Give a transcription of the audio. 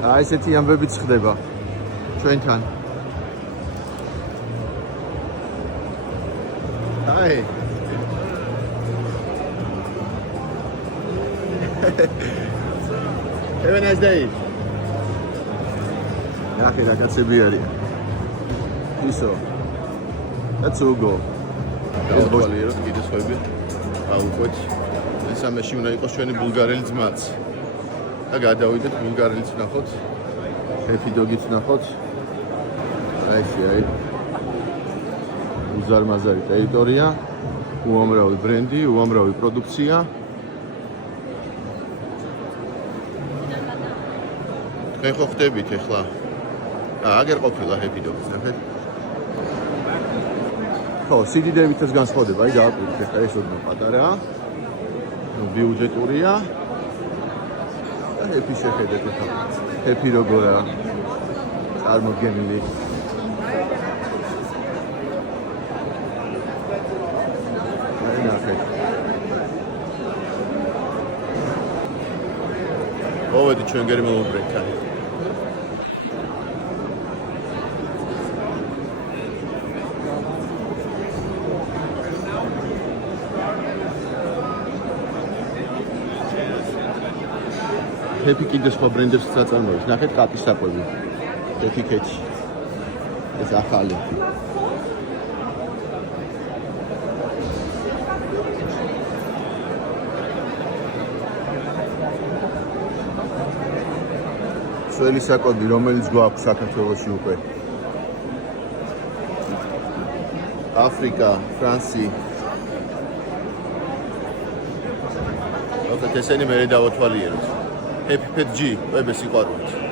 აი ესეთი ამბებიც ხდება ჩვენთან. აი Have a nice day. ნახე რა კაცები არიან. ისო. That's all go. ეს ბოლიეროს კიდე სხვები. აუკვეთ. მესამეში უნდა იყოს ჩვენი ბულგარელი ძმაც. და გადავიდეთ ბულგარელის ვნახოთ. Happy Dog-იც ვნახოთ. აი ესე აი. უზარმაზარი ტერიტორია, უამრავი ბრენდი, უამრავი პროდუქცია. თქვენ ხო ხდებით ახლა? აგერ ყოფილა Happy Dog-ს ნახეთ. ხო, სიდიდებითაც განსხვავდება, აი დააკვირდით ახლა ეს ოდნავ პატარაა. ბიუჯეტურია. Happy შეხედეთ ახლა. Happy როგორაა? წარმოდგენილი. აი ნახეთ. მოვედი ჩვენ გერმანულ ბრენდთან. Happy კიდე სხვა ბრენდებს წაწარმოებს. ნახეთ კატის საკვები. Happy Cat-ი. ეს ახალი. ძველი საკვები, რომელიც გვაქვს საქართველოში უკვე. აფრიკა, ფრანსი. ოკეი, ესენი მე დავათვალიეროთ. Happy Pet G, ყვები სიყვარულით.